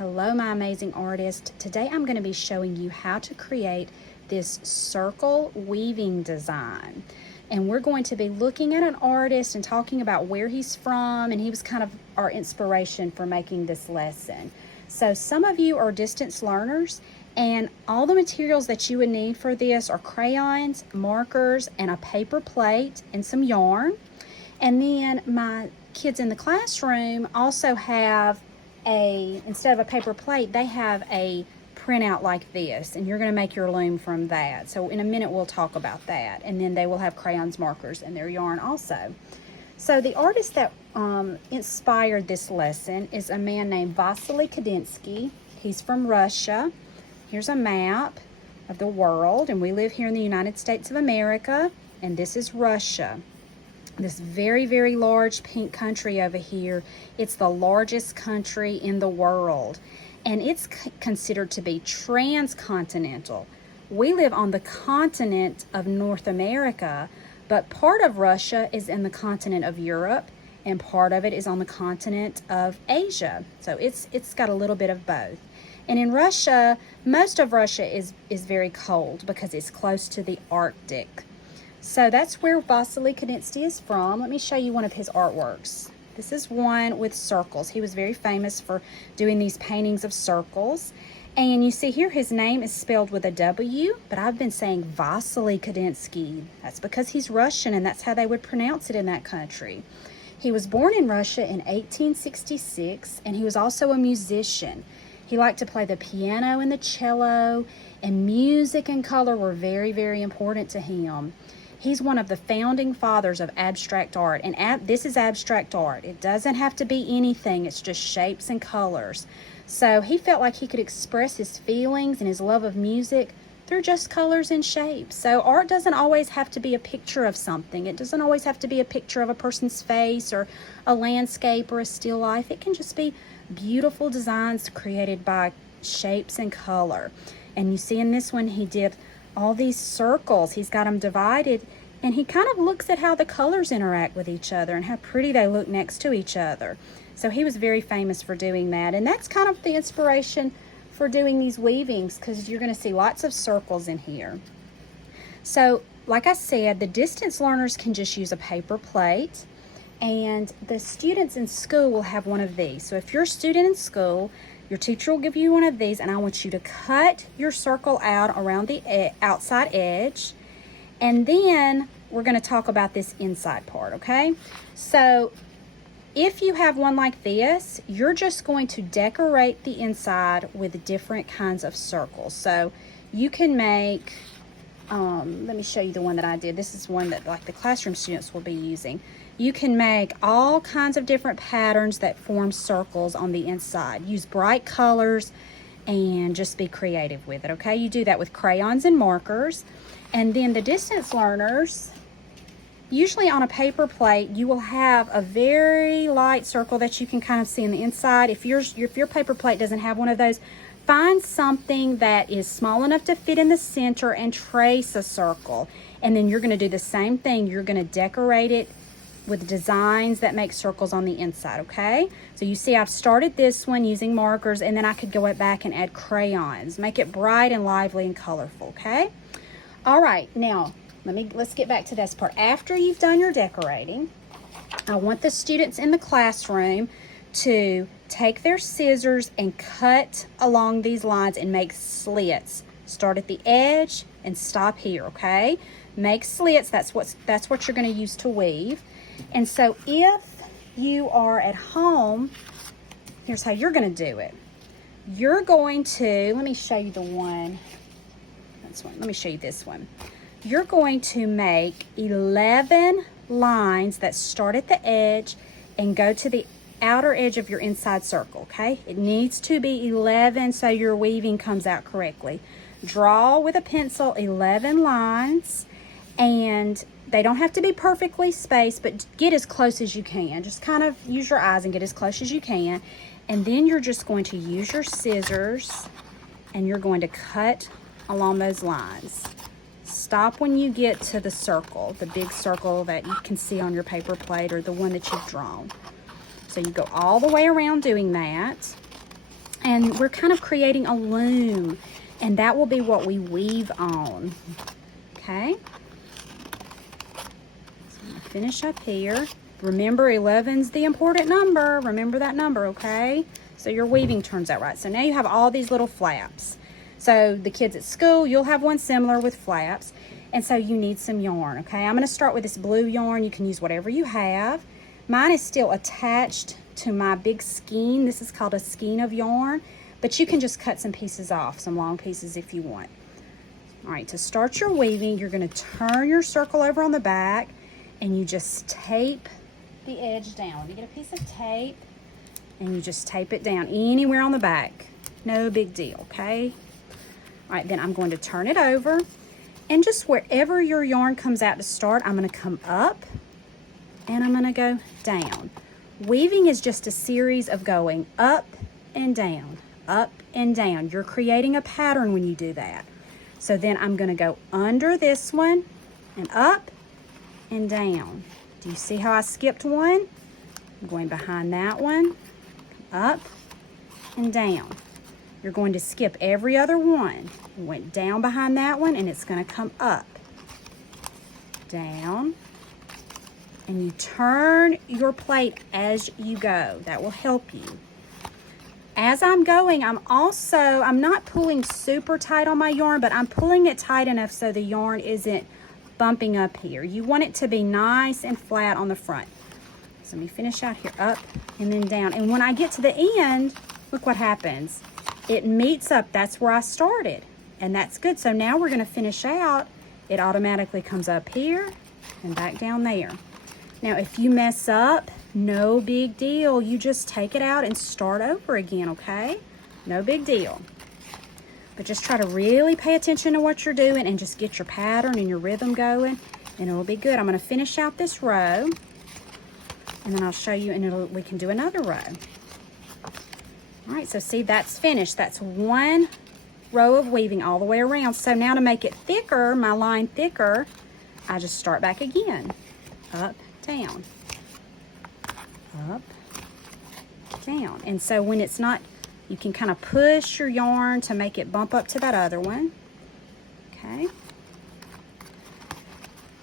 Hello, my amazing artist. Today I'm going to be showing you how to create this circle weaving design. And we're going to be looking at an artist and talking about where he's from, and he was kind of our inspiration for making this lesson. So some of you are distance learners, and all the materials that you would need for this are crayons, markers, and a paper plate and some yarn. And then my kids in the classroom also have instead of a paper plate, they have a printout like this, and you're going to make your loom from that. So in a minute we'll talk about that. And then they will have crayons, markers, and their yarn also. So the artist that inspired this lesson is a man named Wassily Kandinsky. He's from Russia. Here's a map of the world, and we live here in the United States of America, and this is Russia. This very, very large pink country over here. It's the largest country in the world, and it's considered to be transcontinental. We live on the continent of North America, but part of Russia is in the continent of Europe, and part of it is on the continent of Asia. So it's got a little bit of both. And in Russia, most of Russia is very cold because it's close to the Arctic. So that's where Wassily Kandinsky is from. Let me show you one of his artworks. This is one with circles. He was very famous for doing these paintings of circles. And you see here his name is spelled with a W, but I've been saying Wassily Kandinsky. That's because he's Russian, and that's how they would pronounce it in that country. He was born in Russia in 1866, and he was also a musician. He liked to play the piano and the cello, and music and color were very, very important to him. He's one of the founding fathers of abstract art, and this is abstract art. It doesn't have to be anything, it's just shapes and colors. So he felt like he could express his feelings and his love of music through just colors and shapes. So art doesn't always have to be a picture of something. It doesn't always have to be a picture of a person's face or a landscape or a still life. It can just be beautiful designs created by shapes and color. And you see in this one he did all these circles. He's got them divided, and he kind of looks at how the colors interact with each other and how pretty they look next to each other. So he was very famous for doing that, and that's kind of the inspiration for doing these weavings, because you're going to see lots of circles in here. So like I said, the distance learners can just use a paper plate, and the students in school will have one of these. So if you're a student in school, your teacher will give you one of these, and I want you to cut your circle out around the outside edge, and then we're going to talk about this inside part, okay? So if you have one like this, you're just going to decorate the inside with different kinds of circles. So you can make, let me show you the one that I did. This is one that like the classroom students will be using. You can make all kinds of different patterns that form circles on the inside. Use bright colors and just be creative with it, okay? You do that with crayons and markers. And then the distance learners, usually on a paper plate, you will have a very light circle that you can kind of see on the inside. If your paper plate doesn't have one of those, find something that is small enough to fit in the center and trace a circle. And then you're going to do the same thing. You're going to decorate it with designs that make circles on the inside, okay? So you see I've started this one using markers, and then I could go back and add crayons. Make it bright and lively and colorful, okay? All right, now let's get back to this part. After you've done your decorating, I want the students in the classroom to take their scissors and cut along these lines and make slits. Start at the edge and stop here, okay? Make slits. That's what you're going to use to weave. And so if you are at home, here's how you're going to do it. You're going to, let me show you the one. Let me show you this one. You're going to make 11 lines that start at the edge and go to the outer edge of your inside circle, okay? It needs to be 11 so your weaving comes out correctly. Draw with a pencil 11 lines, and they don't have to be perfectly spaced, but get as close as you can. Just kind of use your eyes and get as close as you can. And then you're just going to use your scissors, and you're going to cut along those lines. Stop when you get to the circle, the big circle that you can see on your paper plate or the one that you've drawn. So you go all the way around doing that. And we're kind of creating a loom, and that will be what we weave on. Okay, so I'm gonna finish up here. Remember, 11's the important number. Remember that number, okay? So your weaving turns out right. So now you have all these little flaps. So the kids at school, you'll have one similar with flaps. And so you need some yarn, okay? I'm gonna start with this blue yarn. You can use whatever you have. Mine is still attached to my big skein. This is called a skein of yarn, but you can just cut some pieces off, some long pieces if you want. All right, to start your weaving, you're gonna turn your circle over on the back and you just tape the edge down. You get a piece of tape and you just tape it down anywhere on the back. No big deal, okay? All right, then I'm going to turn it over, and just wherever your yarn comes out to start, I'm gonna come up and I'm gonna go down. Weaving is just a series of going up and down, up and down. You're creating a pattern when you do that. So then I'm gonna go under this one and up and down. Do you see how I skipped one? I'm going behind that one, up and down. You're going to skip every other one. You went down behind that one, and it's going to come up, down, and you turn your plate as you go. That will help you. As I'm going, I'm not pulling super tight on my yarn, but I'm pulling it tight enough so the yarn isn't bumping up here. You want it to be nice and flat on the front. So let me finish out here, up and then down. And when I get to the end, look what happens. It meets up, that's where I started. And that's good. So now we're gonna finish out. It automatically comes up here and back down there. Now, if you mess up, no big deal. You just take it out and start over again, okay? No big deal. But just try to really pay attention to what you're doing and just get your pattern and your rhythm going, and it'll be good. I'm gonna finish out this row, and then I'll show you, and we can do another row. All right, so see, that's finished. That's one row of weaving all the way around. So now to make it thicker, my line thicker, I just start back again. Up, down, up, down. And so when it's not, you can kind of push your yarn to make it bump up to that other one. Okay.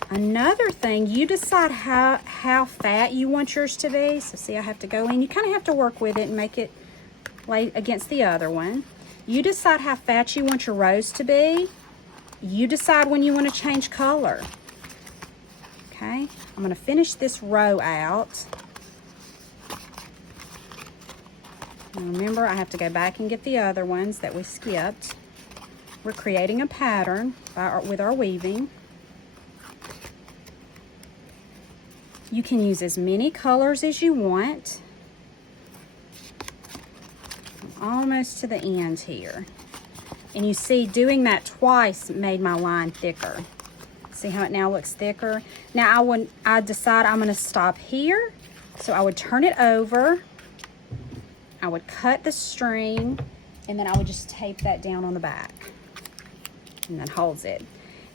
Another thing, you decide how fat you want yours to be. So see, I have to go in. You kind of have to work with it and make it lay against the other one. You decide how fat you want your rows to be. You decide when you want to change color. Okay, I'm going to finish this row out. And remember, I have to go back and get the other ones that we skipped. We're creating a pattern with our weaving. You can use as many colors as you want. I'm almost to the end here. And you see, doing that twice made my line thicker. See how it now looks thicker? Now I decide I'm gonna stop here. So I would turn it over. I would cut the string, and then I would just tape that down on the back. And that holds it.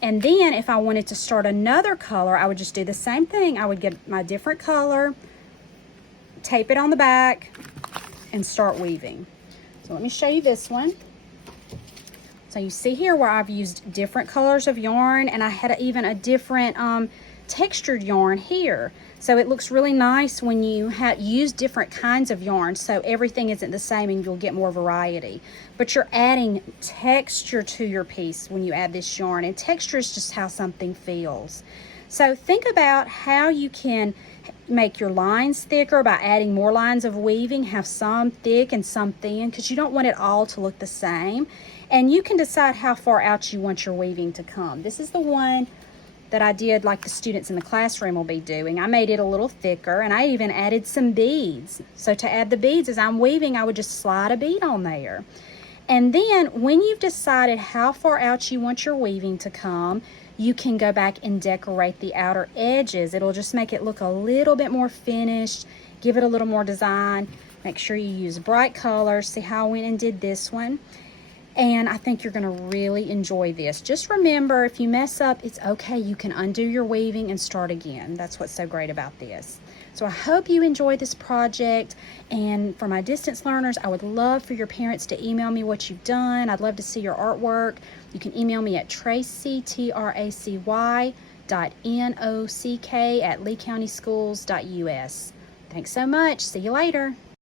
And then if I wanted to start another color, I would just do the same thing. I would get my different color, tape it on the back, and start weaving. So let me show you this one. So you see here where I've used different colors of yarn, and I had even a different textured yarn here. So it looks really nice when you use different kinds of yarn, so everything isn't the same and you'll get more variety. But you're adding texture to your piece when you add this yarn, and texture is just how something feels. So think about how you can make your lines thicker by adding more lines of weaving, have some thick and some thin, because you don't want it all to look the same. And you can decide how far out you want your weaving to come. This is the one that I did like the students in the classroom will be doing. I made it a little thicker, and I even added some beads. So to add the beads, as I'm weaving, I would just slide a bead on there. And then when you've decided how far out you want your weaving to come, you can go back and decorate the outer edges. It'll just make it look a little bit more finished, give it a little more design. Make sure you use bright colors. See how I went and did this one? And I think you're gonna really enjoy this. Just remember, if you mess up, it's okay. You can undo your weaving and start again. That's what's so great about this. So I hope you enjoy this project. And for my distance learners, I would love for your parents to email me what you've done. I'd love to see your artwork. You can email me at Tracy, TRACY, .NOCK@leecountyschools.us. Thanks so much. See you later.